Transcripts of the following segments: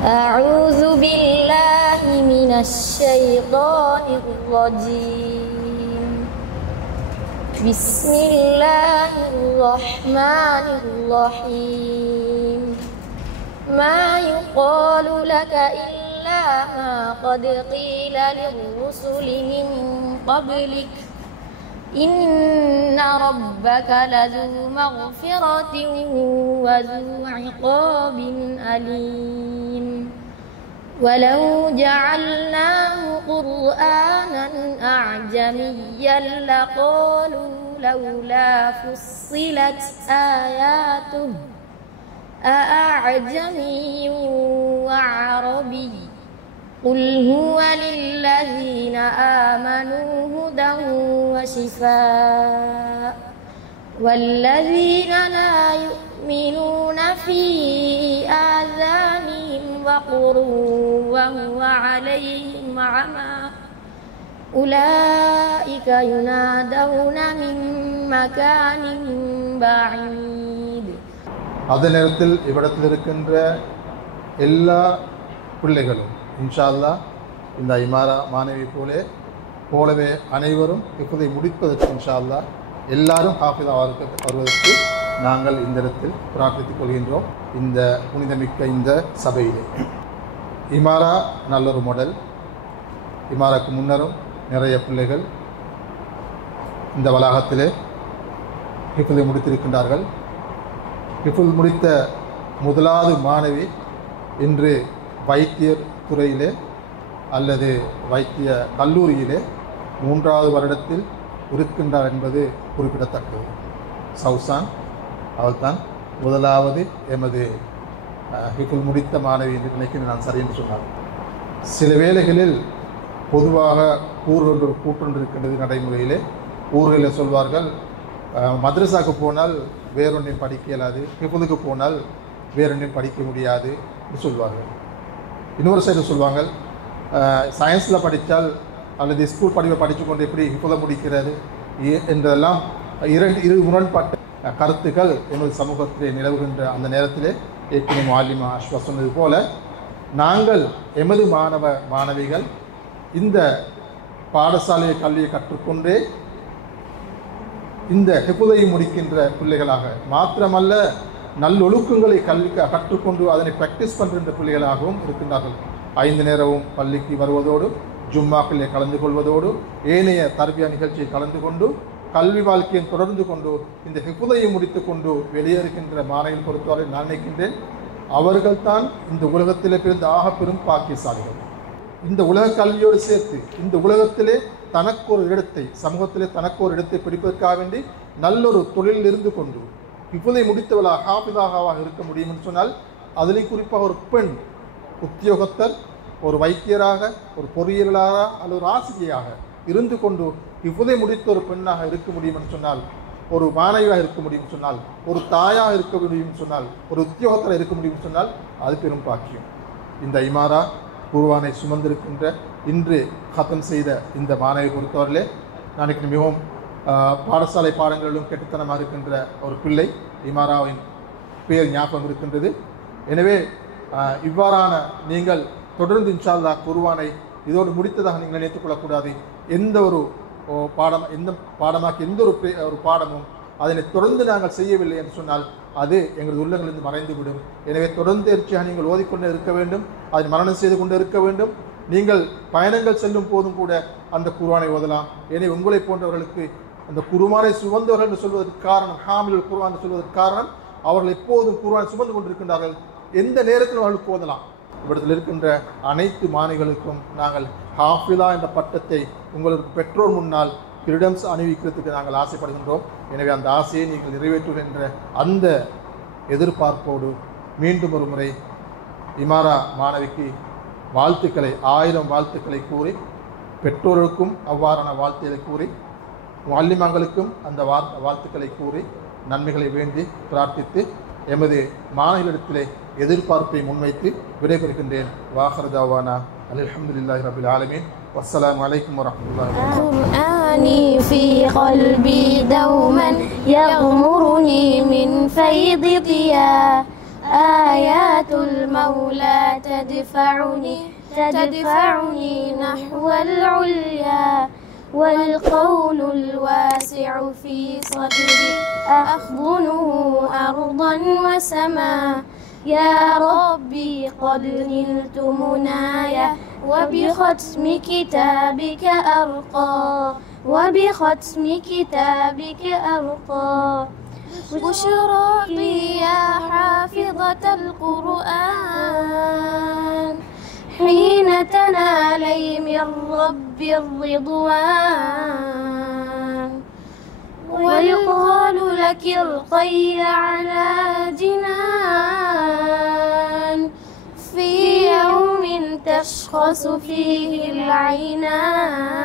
أعوذ بالله من الشيطان الرجيم. بسم الله الرحمن الرحيم. ما يقال لك إلا ما قد قيل للرسل من قبلك إن ربك لذو مغفرة وذو عقاب أليم. ولو جعلناه قرآنا أعجميا لقالوا لولا فصلت آياته أأعجمي وعربي قل هو للذين آمنوا هدى وشفاء والذين لا يؤمنون في آذانهم وقر وهو عليهم عمى أولئك ينادون من مكان بعيد. அதே நேரத்தில் இவ்விடத்தில் இருக்கின்ற எல்லா பிள்ளைகளும் இன்ஷா அல்லாஹ் இந்த இமாரா மாணவி போலவே அனைவரும் இப்போதை முடிப்பதற்கு இன்ஷா அல்லாஹ் எல்லாரும் ஹாஃபிதா வருவதற்கு நாங்கள் இந்த இடத்தில் பிரார்த்தித்துக் கொள்கின்றோம். இந்த புனிதமிக்க இந்த சபையிலே இமாரா நல்லொரு மாடல். இமாராக்கு முன்னரும் நிறைய பிள்ளைகள் இந்த வளாகத்திலே ஹிஃபுதை முடித்திருக்கின்றார்கள். ஹிஃபுல் முடித்த முதலாவது மாணவி இன்று வைத்தியர் துறையிலே அல்லது வைத்திய கல்லூரியிலே 3வது வருடத்தில் இருக்கின்றார் என்பது குறிப்பிடத்தக்கது. சவுசான் அவள்தான் முதலாவது எமது ஹிஃபுல் முடித்த மாணவி என்று நினைக்கிறேன், நான் சரி என்று சொன்னார். சில வேளைகளில் பொதுவாக ஊர்கள் ஒரு கூற்றொன்று இருக்கின்றது நடைமுறையிலே. ஊர்களில் சொல்வார்கள், மദ്രஸாக்கு போனால் வேறொன்றையும் படிக்க இயலாது, ஹிஃபுலுக்கு போனால் வேறொன்றையும் படிக்க முடியாது என்று சொல்வார்கள். இன்னொரு சைடு சொல்லுவாங்க, சயின்ஸில் படித்தால் அல்லது ஸ்கூல் படிப்பை படித்து கொண்டு எப்படி ஹிஃபுதை முடிக்கிறது என்றெல்லாம் இரு முரண்பட்ட கருத்துக்கள் எமது சமூகத்திலே நிலவுகின்ற அந்த நேரத்திலே ஏற்கனவே மாலிமா அஷ்வா சொன்னது போல நாங்கள் எமது மாணவிகள் இந்த பாடசாலை கல்வியை கற்றுக்கொண்டே இந்த ஹிஃபுதை முடிக்கின்ற பிள்ளைகளாக மாத்திரமல்ல நல்லொழுக்கங்களை கற்றுக்கொண்டு அதனை ப்ராக்டிஸ் பண்ணுகின்ற பிள்ளைகளாகவும் இருக்கின்றார்கள். 5 நேரமும் பள்ளிக்கு வருவதோடு ஜும்மாக்களிலே கலந்து கொள்வதோடு ஏனைய தர்பியா நிகழ்ச்சியை கலந்து கொண்டு கல்வி வாழ்க்கையை தொடர்ந்து கொண்டு இந்த ஹிஃபுதையை முடித்து கொண்டு வெளியேறுகின்ற மாணவிகள் பொறுத்தவரை நான் நினைக்கின்றேன் அவர்கள்தான் இந்த உலகத்திலே பிறந்த ஆக பெரும் பாக்கியசாலிகள். இந்த உலக கல்வியோடு சேர்த்து இந்த உலகத்திலே தனக்கொரு இடத்தை சமூகத்திலே தனக்கொரு இடத்தை பிடிப்பதற்காக வேண்டி நல்லொரு தொழிலில் இருந்து கொண்டு ஹிஃபுதை முடித்தவளாக ஹாஃபிதாக இருக்க முடியும் என்று சொன்னால் அதிலே குறிப்பாக ஒரு பெண் உத்தியோகத்தர், ஒரு வைத்தியராக, ஒரு பொறியியலாக அல்லது ஒரு ஆசிரியராக இருந்து கொண்டு ஹிஃபுதை முடித்த ஒரு பெண்ணாக இருக்க முடியும் என்று சொன்னால், ஒரு மாணவியாக இருக்க முடியும் சொன்னால், ஒரு தாயாக இருக்க முடியும் சொன்னால், ஒரு உத்தியோகத்தில் இருக்க முடியும் சொன்னால் அது பெரும் பாக்கியம். இந்த இமாரா குர்ஆனை சுமந்திருக்கின்ற இன்று கத்தம் செய்த இந்த மாணவி பொறுத்தவரையிலே நாளைக்கு மிகவும் பாடசாலை பாடங்களிலும் கெட்டுத்தனமாக இருக்கின்ற ஒரு பிள்ளை. இமாராவின் பெயர் ஞாபகம் இருக்கின்றது. எனவே இவ்வாறான நீங்கள் தொடர்ந்து இன்ஷா அல்லாஹ் குர்ஆனை இதோடு முடித்ததாக நீங்கள் நினைத்துக் கொள்ளக்கூடாது. எந்த ஒரு பாடமாக்கி எந்த ஒரு பாடமும் அதனை தொடர்ந்து நாங்கள் செய்யவில்லை என்று சொன்னால் அது எங்களது உள்ளங்களிலிருந்து மறைந்துவிடும். எனவே தொடர்ந்து எரிச்சியாக நீங்கள் ஓதிக்கொண்டே இருக்க வேண்டும், அதை மரணம் செய்து கொண்டே இருக்க வேண்டும். நீங்கள் பயணங்கள் செல்லும் போதும் கூட அந்த குர்ஆனை ஓதலாம். எனவே உங்களை போன்றவர்களுக்கு அந்த குர்ஆனை சுமந்தவர்கள் என்று சொல்வதற்கு காரணம், ஹாமிலுல் குர்ஆன் என்று சொல்வதற்கு காரணம், அவர்கள் எப்போதும் குர்ஆனை சுமந்து கொண்டிருக்கின்றார்கள். எந்த நேரத்திலும் அவர்களுக்கு ஓதலாம். இவ்விடத்தில் இருக்கின்ற அனைத்து மாணவிகளுக்கும் நாங்கள் ஹாஃபிலா என்ற பட்டத்தை உங்களுக்கு பெற்றோர் முன்னால் கிரீடம்ஸ் அணிவிக்கிறதுக்கு நாங்கள் ஆசைப்படுகின்றோம். எனவே அந்த ஆசையை நீங்கள் நிறைவேற்றுகின்ற அந்த எதிர்பார்ப்போடு மீண்டும் ஒரு முறை இமாரா மாணவிக்கு வாழ்த்துக்களை 1000 வாழ்த்துக்களை கூறி, பெற்றோருக்கும் அவ்வாறான வாழ்த்துக்களை கூறி, முஅல்லிமாங்களுக்கும் அந்த வாழ்த்துக்களை கூறி நன்மைகளை வேண்டி பிரார்த்தித்து எமது மாணவர்களிடத்திலே எதிர்பார்ப்பை முன்வைத்து விடைபெறுகின்றேன். வாஹிரு தஅவானா அல்ஹம்துலில்லாஹி ரப்பில் ஆலமீன். வஸ்ஸலாமு அலைக்கும் வரஹ்மத்துல்லாஹி قرآني في قلبي دوما يغمرني من فيض ضياء آيات المولى تدفعني نحو العليا والقول الواسع في صدري أحضنه أرضا وسماء يا ربي قد نلت منايا وبختم كتابك أرقى بشراقي يا حافظة القرآن حين تنالي من رب الرضوان ويقال لك ارقي على جنان في يوم تشخص فيه العينان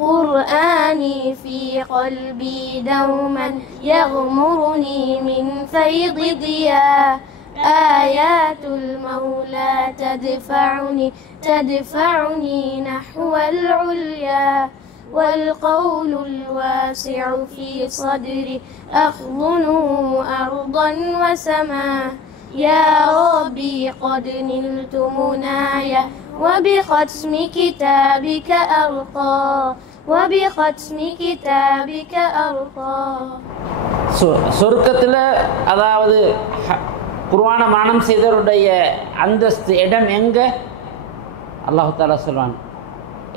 قرآني في قلبي دوما يغمرني من فيض ضياء آيات المولى تدفعني نحو العليا والقول الواسع في صدري أحضنه أرضا وسماء يا ربي قد نلت منايا وبختم كتابك أرقى சொர்க்கத்தில் அதாவது குர்ஆனை மனனம் செய்தவருடைய அந்தஸ்து இடம் எங்கே? அல்லாஹ் தஆலா சொல்வான்,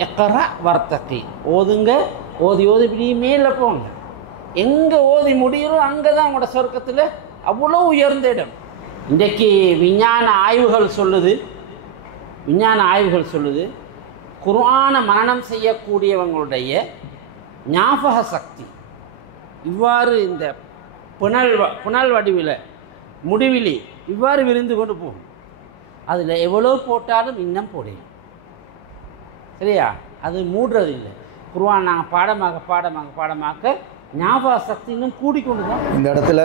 இக்ரா வர்த்தகி, ஓதுங்க, ஓதி இப்படி மேலே போங்க. எங்கே ஓதி முடிகிறோ அங்கே தான் உங்களோட சொர்க்கத்தில் அவ்வளோ உயர்ந்த இடம். இன்றைக்கு விஞ்ஞான ஆய்வுகள் சொல்லுது குர்ஆனை மனனம் செய்யக்கூடியவங்களுடைய ஞாபக சக்தி இவ்வாறு இந்த புனல் வடிவில் முடிவிலி இவ்வாறு விரிந்து கொண்டு போகும். அதில் எவ்வளோ போட்டாலும் இன்னும் போடையும், சரியா? அது மூடுறது இல்லை. குர்ஆன் நாங்கள் பாடமாக ஞாபக சக்தி இன்னும் கூடிக்கொண்டு தான். இந்த இடத்துல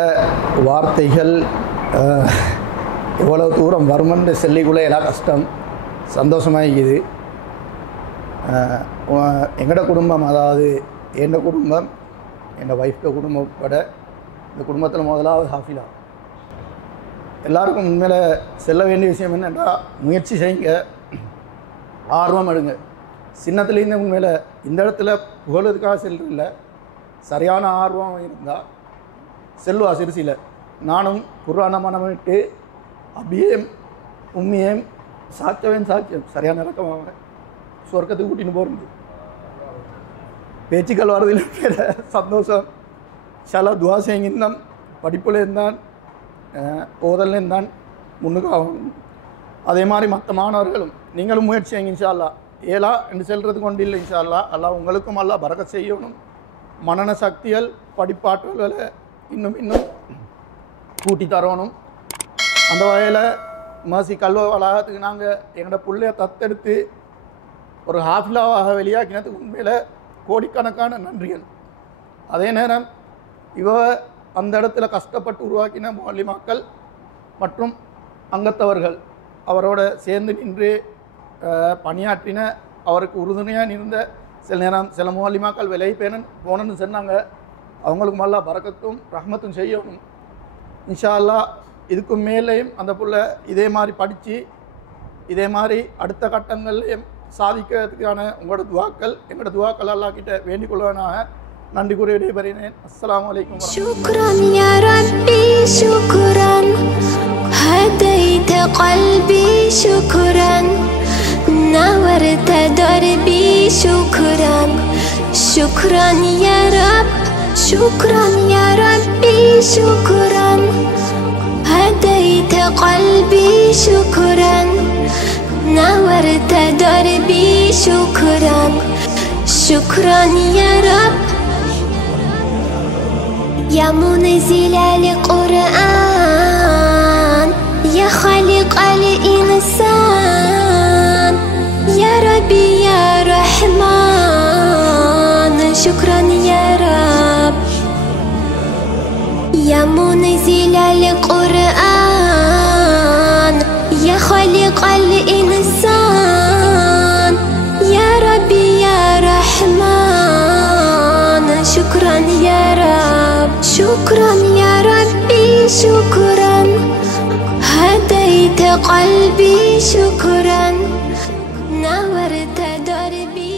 வார்த்தைகள் எவ்வளோ தூரம் வருமென்று சொல்லிக்குள்ளே எல்லாம் கஷ்டம். சந்தோஷமாக இருக்குது. எங்களோட குடும்பம், அதாவது என் குடும்பம், என் ஒய்ஃப்ட குடும்பம் உட்பட இந்த குடும்பத்தில் முதலாவது ஹாஃபிலா. எல்லாருக்கும் உண்மையில் செல்ல வேண்டிய விஷயம் என்னென்றால், முயற்சி செய்யுங்க, ஆர்வம் எடுங்க. சின்னத்துலேருந்து உண்மையில் இந்த இடத்துல புகழுறதுக்காக செல்றதில்லை, சரியான ஆர்வம் இருந்தால் செல்வா. சிறுசியில் நானும் குர்ஆனை மனமிட்டு அபியம் உம்மியம் சாட்சியம் சரியான இறக்கமாக சொர்க்கத்துக்கு கூட்டின்னு போகிறது. பேச்சுக்கள் வர்றதில் சந்தோஷம். இன்ஷா அல்லாஹ் துஆ செய்யுங்க. இன்னும் படிப்பில் இருந்தான், ஓதல் இருந்தான் முன்னுக்கு ஆகணும். அதே மாதிரி மற்ற மாணவர்களும் நீங்களும் முயற்சி செய்யுங்க. இன்ஷா அல்லாஹ் ஏலா என்று செல்றது கொண்டு இல்லை. இன்ஷா அல்லாஹ் அல்லாஹ் உங்களுக்கும் அல்லாஹ் பரக்கத் செய்யணும். மனன சக்திகள் படிப்பாற்றல்களை இன்னும் கூட்டி தரணும். அந்த வகையில் மசி கல்வ வளாகத்துக்கு நாங்கள் எங்களோட பிள்ளைய தத்தெடுத்து ஒரு ஹாஃபிலாவாக வெளியாக்கினதுக்கு உண்மையில் கோடிக்கணக்கான நன்றிகள். அதே நேரம் அந்த இடத்துல கஷ்டப்பட்டு உருவாக்கின முஅல்லிமாக்கள் மற்றும் அங்கத்தவர்கள், அவரோட சேர்ந்து நின்று பணியாற்றின, அவருக்கு உறுதுணையாக இருந்த சில முஅல்லிமாக்கள் விலை போனன்னு சொன்னாங்க. அவங்களுக்கும் அல்லாஹ் பரக்கத்தும் ரஹ்மத்தும் செய்யணும். இன்ஷா அல்லாஹ் இதுக்கும் மேலேயும் அந்த புள்ள இதே மாதிரி படித்து இதே மாதிரி அடுத்த கட்டங்கள்லையும் சாதிக்கிறதுக்கான உங்களோட துவாக்கள், எங்களோட துவாக்கள் அல்லாஹ் கிட்ட வேண்டிக் கொள்வனாக. நன்றி கூறி விடைபெறுகிறேன். அஸ்ஸலாமு அலைக்கும். شكرا يا ربي شكرا هديت قلبي شكرا نورت دربي شكرا شكرا يا رب شكرا يا ربي شكرا هديت قلبي شكرا نورت دربي شكرا شكرا يا رب يا منزل القرآن يا خالق الإنسان يا ربي يا رحمن شكرا يا رب يا منزل القرآن يا خالق الإنسان يا ربي يا رحمن شكرا يا رب شكرا يا ربي شكرا قلبي شكرا نورت دربي